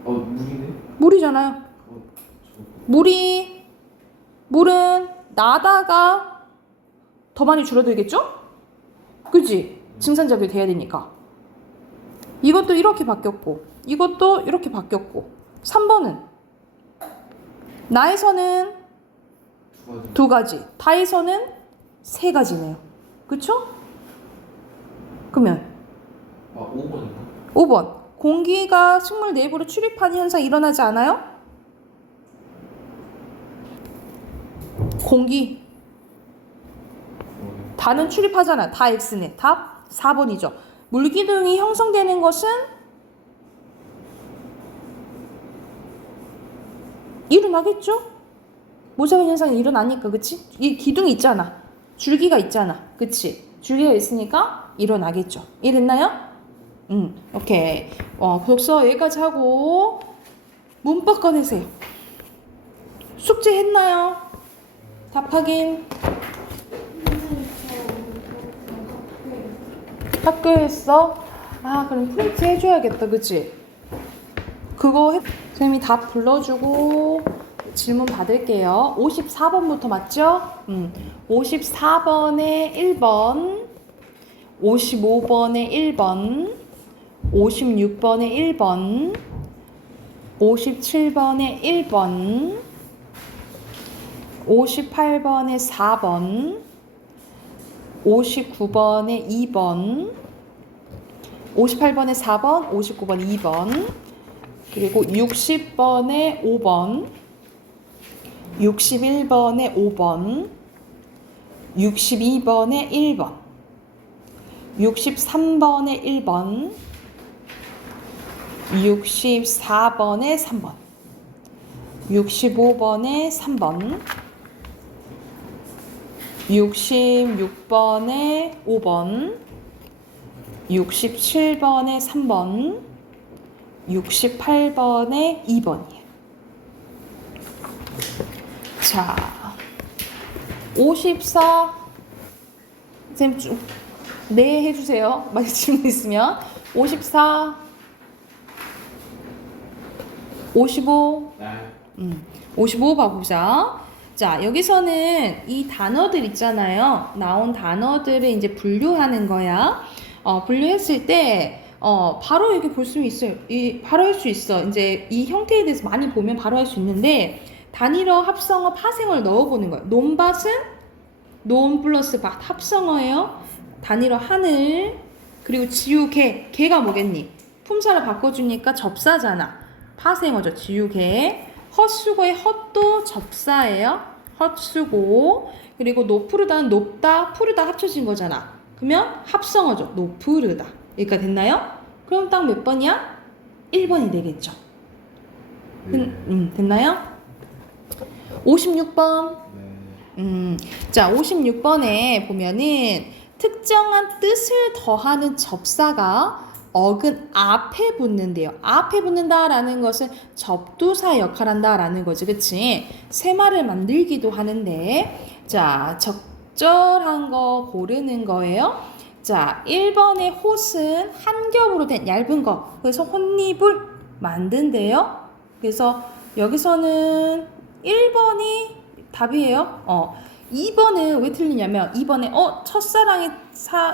물이네? 물이잖아요. 물은 나다가 더 많이 줄어들겠죠? 그치? 증산작용이 돼야 되니까. 이것도 이렇게 바뀌었고 이것도 이렇게 바뀌었고 3번은 나에서는 2가지, 다에서는 3가지네요. 그쵸? 그러면 5번인가? 5번 공기가 식물 내부로 출입하는 현상이 일어나지 않아요? 다는 출입하잖아. 다 X네. 답 4번이죠. 물기둥이 형성되는 것은 일어나겠죠? 모세관 현상이 일어나니까, 그치? 이 기둥이 있잖아. 줄기가 있잖아. 그치? 줄기가 있으니까 일어나겠죠. 이해됐나요? 오케이. 독서 여기까지 하고 문법 꺼내세요. 숙제 했나요? 답 확인. 학교에 했어? 아, 그럼 프린트 해줘야겠다. 그치? 선생님이 답 불러주고 질문 받을게요. 54번부터 맞죠? 54번에 1번, 55번에 1번, 56번에 1번, 57번에 1번, 58번에 4번, 59번에 2번, 58번에 4번, 59번 2번, 그리고 60번에 5번, 61번에 5번, 62번에 1번, 63번에 1번, 64번에 3번, 65번에 3번, 66번에 5번, 67번에 3번, 68번에 2번이에요. 자, 54 선생님 쭉 네 해주세요. 만약 질문 있으면 54 55 네. 55 봐보자. 자, 여기서는 이 단어들 있잖아요. 나온 단어들을 이제 분류하는 거야. 분류했을 때 바로 이렇게 볼 수 있어요. 바로 할 수 있어. 이제 이 형태에 대해서 많이 보면 바로 할 수 있는데, 단일어, 합성어, 파생어를 넣어보는 거예요. 논밭은 논 플러스 밭 합성어예요. 단일어 하늘, 그리고 지우개, 개가 뭐겠니? 품사를 바꿔주니까 접사잖아. 파생어죠. 지우개. 헛수고의 헛도 접사예요. 헛수고. 그리고 노푸르다는 높다, 푸르다 합쳐진 거잖아. 그러면 합성어죠. 노푸르다. 여기까지 됐나요? 그럼 딱 몇 번이야? 1번이 되겠죠. 됐나요? 56번. 네. 자, 56번에 보면은 특정한 뜻을 더하는 접사가 어근 앞에 붙는데요. 앞에 붙는다라는 것은 접두사 역할을 한다라는 거지. 그치? 새말을 만들기도 하는데, 자, 적절한 거 고르는 거예요. 자, 1번의 홑은 한 겹으로 된 얇은 거. 그래서 혼잎을 만든대요. 그래서 여기서는 1번이 답이에요. 2번은 왜 틀리냐면 2번에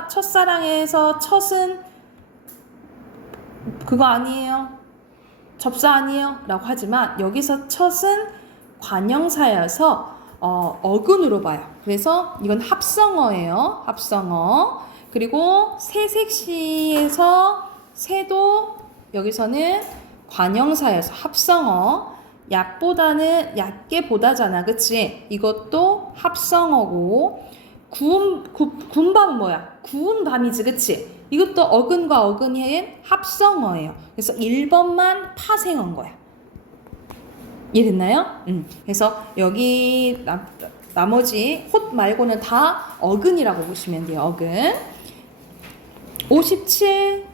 첫사랑에서 첫은 그거 아니에요. 접사 아니에요. 라고 하지만 여기서 첫은 관형사여서 어근으로 봐요. 그래서 이건 합성어예요. 합성어. 그리고 새색시에서 새도 여기서는 관형사여서 합성어. 약보다는 얕게 보다잖아. 그치? 이것도 합성어고, 구운밤은 뭐야? 구운 밤이지. 그치? 이것도 어근과 어근이 합성어예요. 그래서 1번만 파생한 거야. 이해됐나요? 그래서 여기 나머지 홑 말고는 다 어근이라고 보시면 돼요. 어근. 57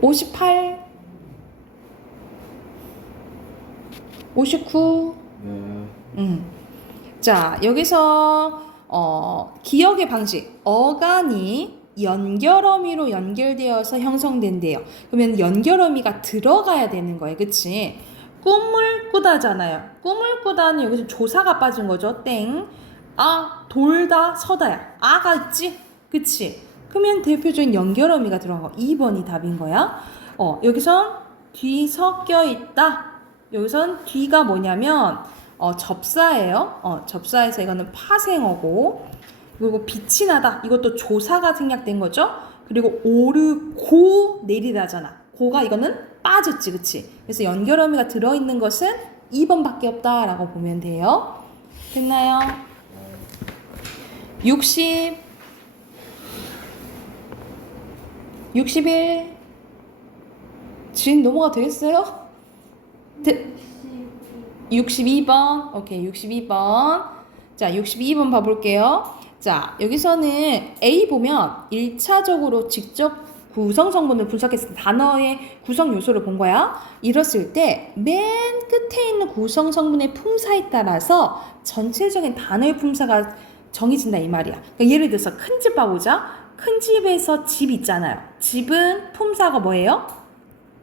58 59. 네. 자, 여기서 기억의 방식. 어간이 연결어미로 연결되어서 형성된대요. 그러면 연결어미가 들어가야 되는 거예요. 그치? 꿈을 꾸다잖아요. 꿈을 꾸다는 여기서 조사가 빠진 거죠. 땡. 돌다, 서다야. 아가 있지? 그치? 그러면 대표적인 연결어미가 들어간 거. 2번이 답인 거야. 여기선 뒤 섞여 있다. 여기선 뒤가 뭐냐면 접사예요. 접사에서 이거는 파생어고, 그리고 빛이 나다. 이것도 조사가 생략된 거죠. 그리고 오르고 내리다잖아. 고가 이거는 빠졌지, 그치? 그래서 연결어미가 들어있는 것은 2번밖에 없다라고 보면 돼요. 됐나요? 60 61 지금 넘어가 되겠어요? 62번. 오케이, 62번. 자, 62번 봐볼게요. 자, 여기서는 A 보면 1차적으로 직접 구성 성분을 분석했을 때 단어의 구성 요소를 본 거야. 이랬을 때 맨 끝에 있는 구성 성분의 품사에 따라서 전체적인 단어의 품사가 정해진다 이 말이야. 그러니까 예를 들어서 큰 집 봐보자. 큰 집에서 집 있잖아요. 집은 품사가 뭐예요?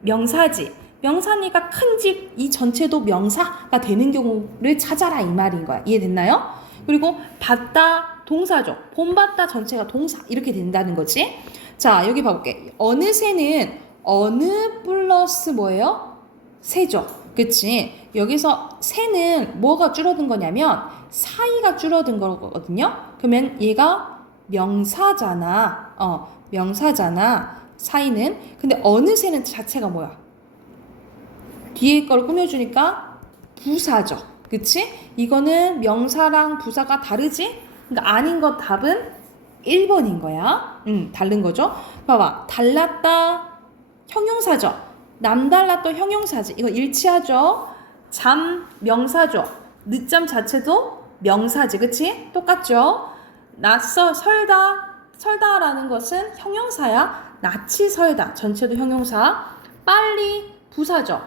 명사지. 명사니까 큰 집 이 전체도 명사가 되는 경우를 찾아라 이 말인 거야. 이해됐나요? 그리고 받다 동사죠. 본받다 전체가 동사 이렇게 된다는 거지. 자, 여기 봐볼게. 어느 새는 어느 플러스 뭐예요? 새죠. 그치? 여기서 새는 뭐가 줄어든 거냐면 사이가 줄어든 거거든요. 그러면 얘가 명사잖아. 명사잖아. 사이는. 근데 어느 새는 자체가 뭐야? 뒤에 걸 꾸며주니까 부사죠. 그치? 이거는 명사랑 부사가 다르지? 그러니까 아닌 것 답은 1번인 거야. 다른 거죠. 봐봐. 달랐다. 형용사죠. 남달랐다 형용사지. 이거 일치하죠. 잠 명사죠. 늦잠 자체도 명사지. 그치? 똑같죠. 설다라는 것은 형용사야. 낯이 설다. 전체도 형용사. 빨리 부사죠.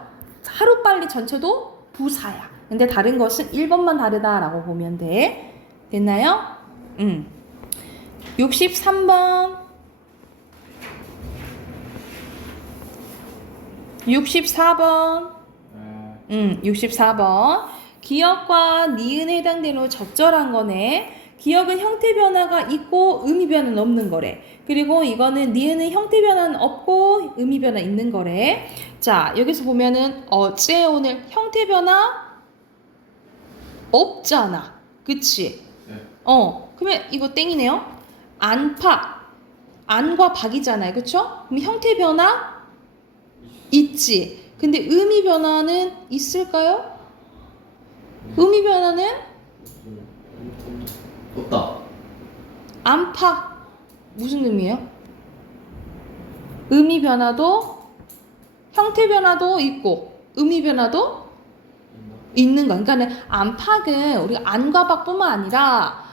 하루빨리 전체도 부사야. 근데 다른 것은 1번만 다르다라고 보면 돼. 됐나요? 63번 64번 64번 기역과 니은에 해당되는 적절한 거네. 기역은 형태 변화가 있고 의미 변화는 없는 거래. 그리고 이거는 니은은 형태 변화는 없고 의미 변화 있는 거래. 자, 여기서 보면은 어제 오늘 형태 변화 없잖아. 그치? 네. 그러면 이거 땡이네요. 안팎 안과 박이잖아요. 그쵸? 그럼 형태 변화 있지. 근데 의미 변화는 있을까요? 의미 변화는 없다. 안팎 무슨 의미예요? 의미 변화도 형태 변화도 있고 의미 변화도 있는 거. 그러니까는 안팎은 우리가 안과 밖뿐만 아니라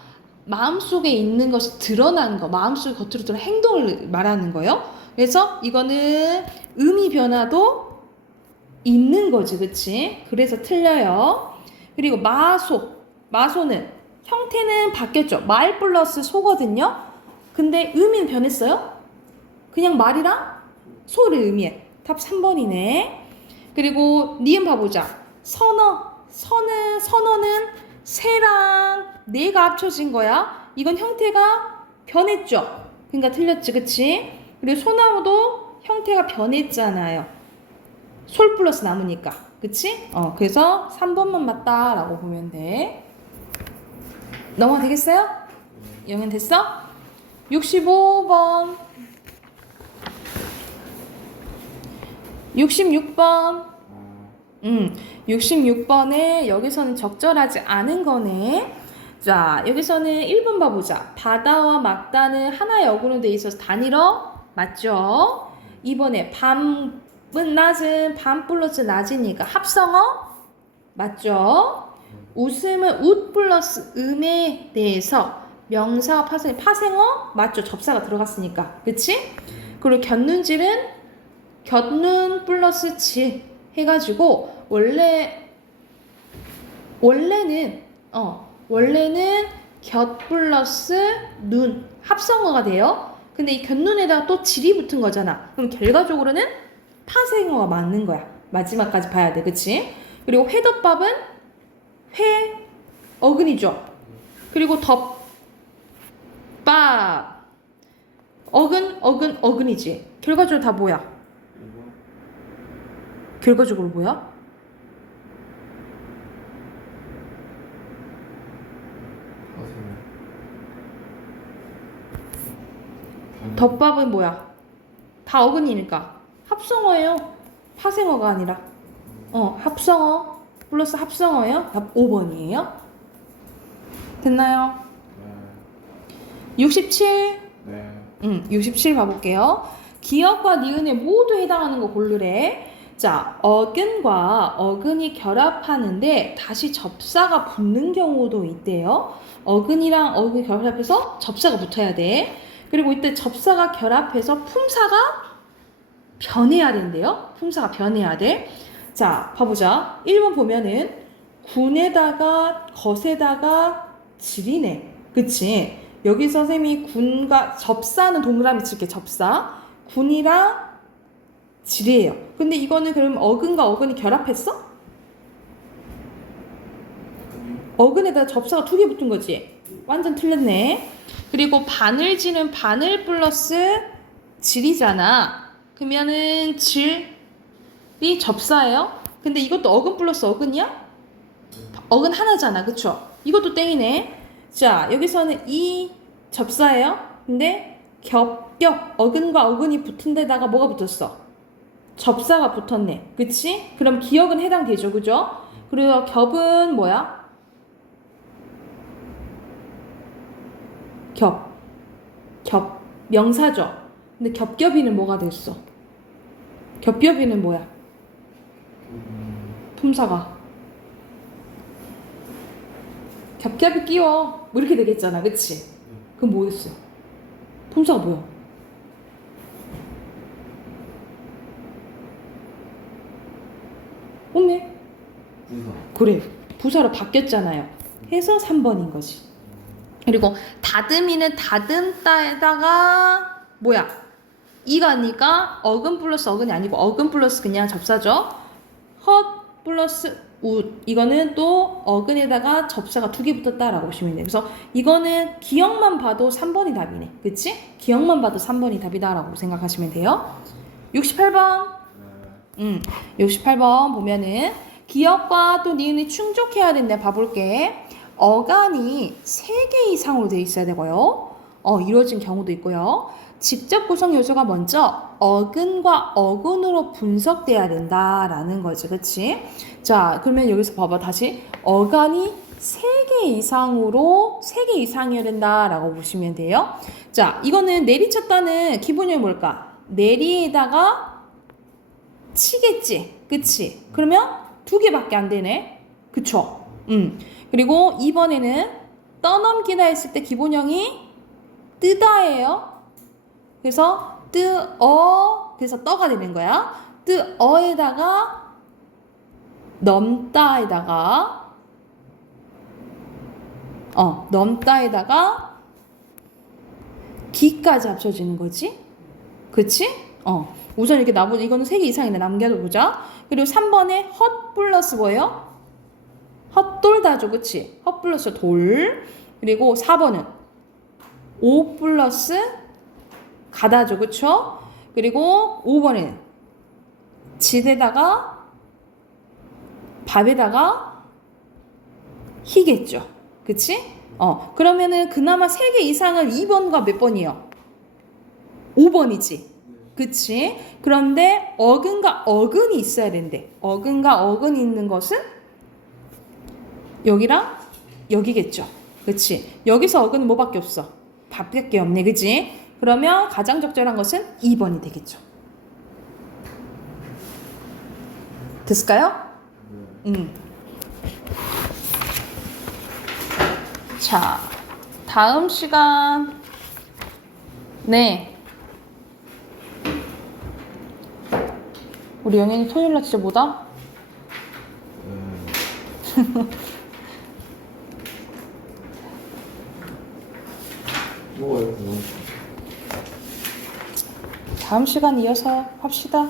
마음속에 있는 것이 드러나는 거, 마음속에 겉으로 드러나는 행동을 말하는 거예요. 그래서 이거는 의미 변화도 있는 거지, 그치? 그래서 틀려요. 그리고 마소는 형태는 바뀌었죠. 말 플러스 소거든요. 근데 의미는 변했어요? 그냥 말이랑 소를 의미해. 답 3번이네. 그리고 니은 봐보자. 선어는 새랑 네가 합쳐진 거야. 이건 형태가 변했죠. 그러니까 틀렸지, 그치? 그리고 소나무도 형태가 변했잖아요. 솔 플러스 나무니까, 그치? 그래서 3번만 맞다라고 보면 돼. 넘어가 되겠어요? 영현 됐어? 65번 66번 66번에 여기서는 적절하지 않은 거네. 자, 여기서는 1번 봐보자. 바다와 막다는 하나의 어구로 돼 있어서 단일어 맞죠? 2번에 밤은 낮은 밤 플러스 낮이니까 합성어 맞죠? 웃음은 웃 플러스 음에 대해서 명사와 파생어 맞죠? 접사가 들어갔으니까 그치? 그리고 곁눈질은 곁눈 플러스 질 해가지고 원래는 곁 플러스 눈 합성어가 돼요. 근데 이 곁눈에다가 또 질이 붙은 거잖아. 그럼 결과적으로는 파생어가 맞는 거야. 마지막까지 봐야 돼, 그치? 그리고 회덮밥은 어근이죠. 그리고 덮밥 어근이지. 결과적으로 다 뭐야? 결과적으로 뭐야? 덮밥은 뭐야? 다 어근이니까 합성어예요. 파생어가 아니라 합성어 플러스 합성어예요. 답 5번이에요. 됐나요? 67. 네. 67 봐볼게요. 기역과 니은에 모두 해당하는 거 고르래. 자, 어근과 어근이 결합하는데 다시 접사가 붙는 경우도 있대요. 어근이랑 어근이 결합해서 접사가 붙어야 돼. 그리고 이때 접사가 결합해서 품사가 변해야 된대요. 품사가 변해야 돼. 자, 봐보자. 1번 보면은 군에다가 것에다가 질이네. 그치? 여기서 선생님이 군과 접사는 동그라미 칠게. 접사. 군이랑 질이에요. 근데 이거는 그럼 어근과 어근이 결합했어? 어근에다 접사가 두 개 붙은 거지. 완전 틀렸네. 그리고 바늘지는 바늘 플러스 질이잖아. 그러면은 질이 접사예요. 근데 이것도 어근 플러스 어근이야? 어근 하나잖아. 그쵸? 이것도 땡이네. 자, 여기서는 이 접사예요. 근데 겹겹 어근과 어근이 붙은 데다가 뭐가 붙었어? 접사가 붙었네. 그치? 그럼 기역은 해당되죠. 그죠? 그리고 겹은 뭐야? 겹. 명사죠. 근데 겹겹이는 뭐가 됐어? 겹겹이는 뭐야? 품사가. 겹겹이 끼워. 뭐 이렇게 되겠잖아. 그치? 그럼 뭐였어? 품사가 뭐야? 없네. 부사. 그래. 부사로 바뀌었잖아요. 해서 3번인 거지. 그리고 다듬이는 다듬다에다가 뭐야? 이가니까 어근 플러스 어근이 아니고 어근 플러스 그냥 접사죠. 헛 플러스 웃. 이거는 또 어근에다가 접사가 두 개 붙었다라고 보시면 돼요. 그래서 이거는 기억만 봐도 3번이 답이네. 그치? 기억만 봐도 3번이 답이다라고 생각하시면 돼요. 68번. 68번 보면은 기역과 또 니은이 충족해야 된다. 봐볼게. 어간이 3개 이상으로 되어 있어야 되고요. 이루어진 경우도 있고요. 직접 구성 요소가 먼저 어근과 어근으로 분석돼야 된다라는 거지. 그치? 자, 그러면 여기서 봐봐. 다시 어간이 3개 이상이어야 된다라고 보시면 돼요. 자, 이거는 내리쳤다는 기본형이 뭘까? 내리에다가 치겠지. 그치? 그러면 2개밖에 안 되네. 그쵸? 그리고 2번에는 떠넘기다 했을 때 기본형이 뜨다예요. 그래서 그래서 떠가 되는 거야. 뜨어에다가 넘다에다가 넘다에다가 기까지 합쳐지는 거지. 그치? 우선 이렇게 이거는 3개 이상이네. 남겨보자. 그리고 3번에 헛 플러스 뭐예요? 헛돌다죠. 그치? 헛 플러스 돌. 그리고 4번은 오 플러스 가다죠. 그쵸? 그리고 5번은 집에다가 밥에다가 희겠죠. 그치? 그러면은 그나마 3개 이상은 2번과 몇 번이요? 5번이지. 그치? 그런데 어근과 어근이 있어야 된대. 어근과 어근이 있는 것은 여기랑 여기겠죠. 그치? 여기서 어근은 뭐밖에 없어? 밥밖에 없네. 그치? 그러면 가장 적절한 것은 2번이 되겠죠. 됐을까요? 자, 다음 시간 우리 영현이 토요일날 진짜 뭐다? 뭐예요? 다음 시간 이어서 합시다.